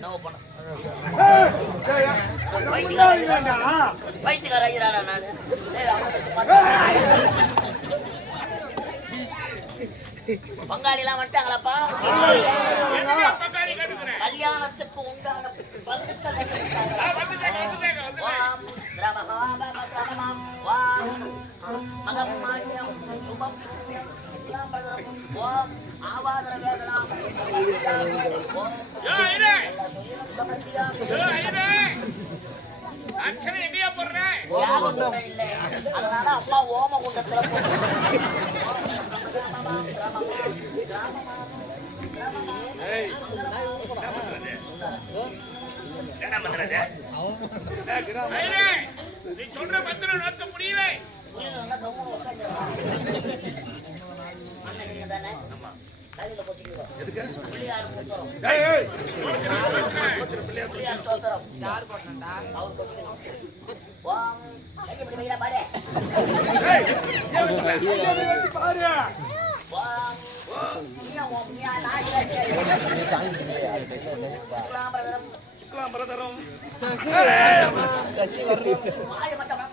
நம்ம முன்னாடி பைத்தியக்கார ஐயராடா நான் பங்காளிலாம் வந்துட்டாங்களாப்பா கல்யாணத்துக்கு உண்டான மகமான்யம் சுபம் வேதனாம் ஓம் யாரும் இல்லை அதனால அப்பா ஓம குண்டத்துல கிராமமாம் ஐரே நீ சொல்ற மந்திரம் நடத்த முடியல. நல்லா கம்முனு உட்கார்ந்து அண்ணன்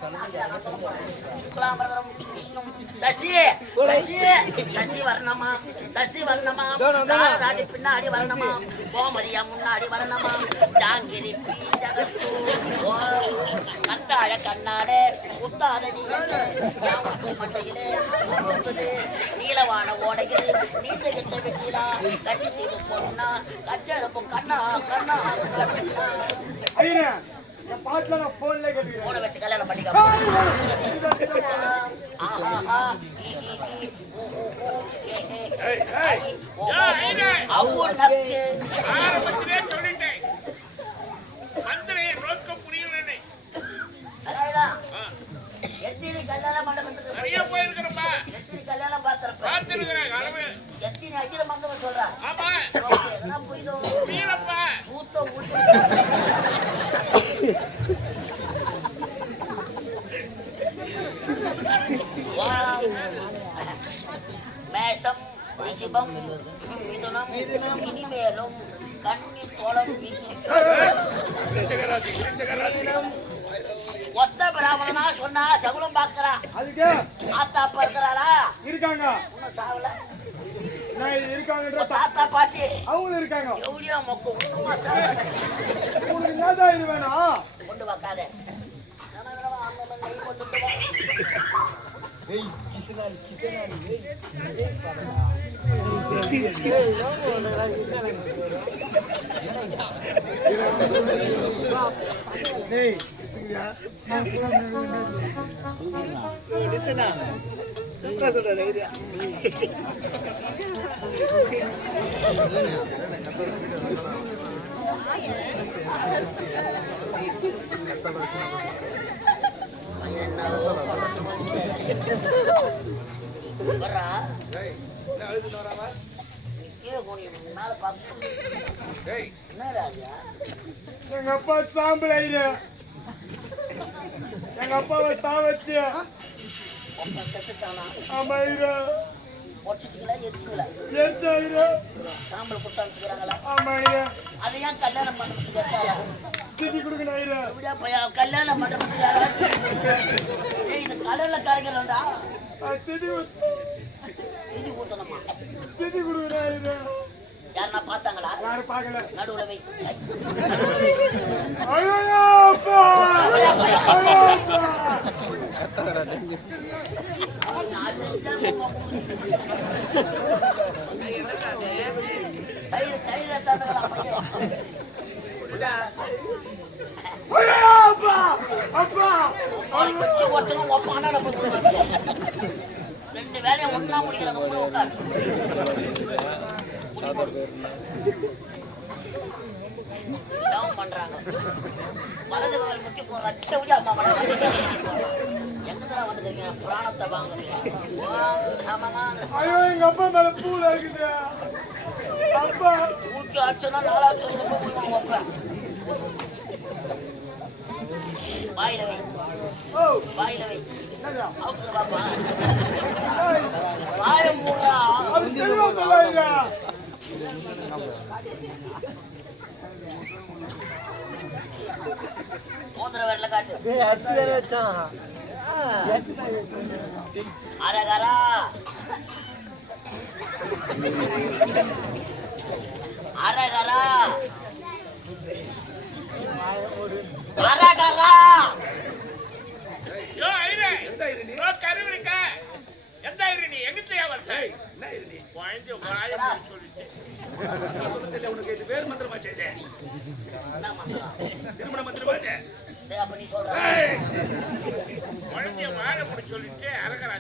நீங்க தானே கையில போட்டுக்கிறோம் பிள்ளையார் கொடுத்துறோம் ஏய், ஏய், பிள்ளையார் தோத்துறோம் அவர் போட்டுக்கிறோம் வாம் கையை இப்படி வைடா பாரு இதை வச்சு பாரு. வாம் மியா ஓம் மியா நாயிரா சுக்லாம்பரதரம் சுக்லாம்பரதரம் வாயை மட்டும் ஆசையா நான் சொல்ல போறேன். சுக்லாம்பரதரம் விஷ்ணு சசி சசி சசி வர்ணமா சசி வர்ணமா சாரதாதி பின்னாடி வர்ணமா கோமதியா முன்னாடி வர்ணமா ஜாங்கிரி பீஜகஸ்து கத்தாழ கண்ணாட குத்தாத நீ யாமச்சி மண்டையிலே சுருங்குது நீலவான ஓடையில் நீந்த கிட்ட வெட்டிலா கட்டி தீவு பொண்ணா கச்சரப்பு கண்ணா கண்ணா கண்ணா ஐயனே, என் பாட்டுல நான் போன்ல கேட்டுக்கிறேன். மூணு வச்சு கல்யாணம் பண்ணிக்க. ஆஹாஹா, ரிஷிபம் மிதுனம் இனிமேலும் கன்னி தோளம் வீசி விருச்சகராசி விருச்சகராசி ஒத்த பிராமணனா சொன்னா சகுனம் பாக்குறா அதுக்கு? ஆத்தா அப்பா இருக்கிறாளா இருக்காங்க. இன்னும் சாவல. தாத்தா பாட்டி. அவங்களும் இருக்காங்க. எவ்வளியா மொக்க ஒண்ணுமா சாவல. உங்களுக்கு என்னதான் இது வேணும் கொண்டு வாக்காத. கொண்டு வா. வர்றா என்ன அழுதுன்னு வராம எங்க அப்பா சாம்பல் ஐயா எங்க அப்பாவை சாவச்சு ஆமா ஐயா பொட்டுங்களா எரிச்சிங்களா ஐயா சாம்பல் கொடுத்து அனுப்பிச்சுக்கிறாங்களா ஆமா ஐயா அதை ஏன் கல்யாணம் மண்டபத்துக்கு எடுத்தாரா திதி கொடுக்கணும் ஐயா எப்படியா பையா கல்யாண மண்டபத்துக்கு யாராச்சும் ஏய் இது கடல்ல கரைக்கிறோம்டா திதி ஊத்தணுமா? திதி கொடுக்கணும் ஐயா யாருன்னா பார்த்தாங்களா? யாரும் பார்க்கல. நடுவுல வை. தயிர் தயிர் பையன்? அப்பா. அப்பா. ஒருத்தி ஒருத்தனும் ரெண்டு வேலையும் ஒண்ணா முடிக்கிறாங்க உள்ள உட்கார் பண்றாங்க வலது கால் முட்டி போற லட்ச விட அம்மா எங்க தர வந்துருக்கீங்க புராணத்தை வாங்குறீங்க ஐயோ எங்க அப்பா. மேல பூல இருக்குது அப்பா போய் வைப்பேன் வாயில வை. வாயில வை. அவசர பாப்பா. வாயம் போடுறா போதுற வரல காட்டு. அரகரா அரகரா உனக்கு இது வேறு மந்திரமா செய்தே? என்ன மந்திரம்? திருமண மந்திரமா குழந்தைய வாய மூடி சொல்லிட்டு அரகரா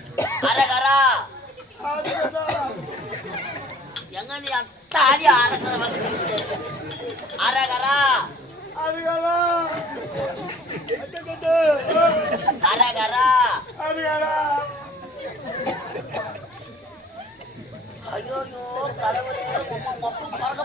அரகரா. எங்க நீ அத்தாடி அரகர? அரகரா. அரகரா. அதுதான். ஐயோ கடவுளே உங்க மொப்பம் பழக்க